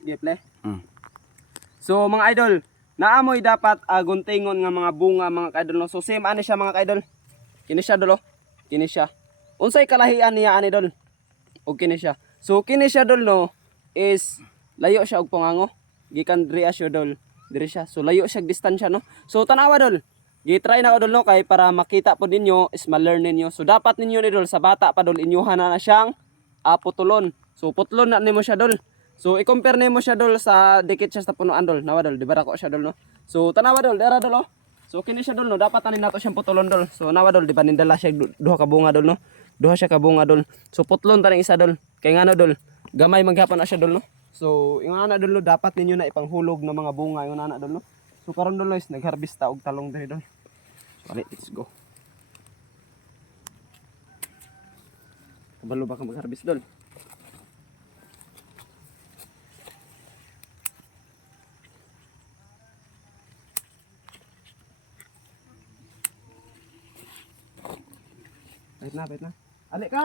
Giple. So mga idol, naamoy dapat guntingon nga mga bunga mga kaidol no. So same ani siya mga kaidol. Kini siya dolo. Kini siya. Unsay kalahian niya ani dol? Og kini siya. So kini siya dol no is layo siya og pangango. Gikan diri siya dol. Diri siya. So layo siya distansya no. So tanawa dol. Gi-try na ko dol no kay para makita po ninyo is ma-learn ninyo. So dapat ninyo ni dol sa bata pa dol inyuhan na siyang putulon. So putlon na nimo siya dol. So i-compare nimo siya dol sa dikit siya sa punuan dol. Nawa dol, di ba ko siya dol no. So tanawa dol, dera dol oh. So kini siya dol no, dapat tanin nato siyang putulon dol. So nawa dol, di ba nindala siya duha ka bunga dol no. Duha siya ka bunga dol. So putlon taning isa dol. Kay ngano dol, gamay maghapon na siya dol no. So yung ana dol no, dapat ninyo na ipanghulog ng mga bunga yung ana dol no. So karon dol guys, nagharvest ta og talong diri dol. So let's go. Kabalo ba ka mag-harvest dol? Bait na. Alik ka!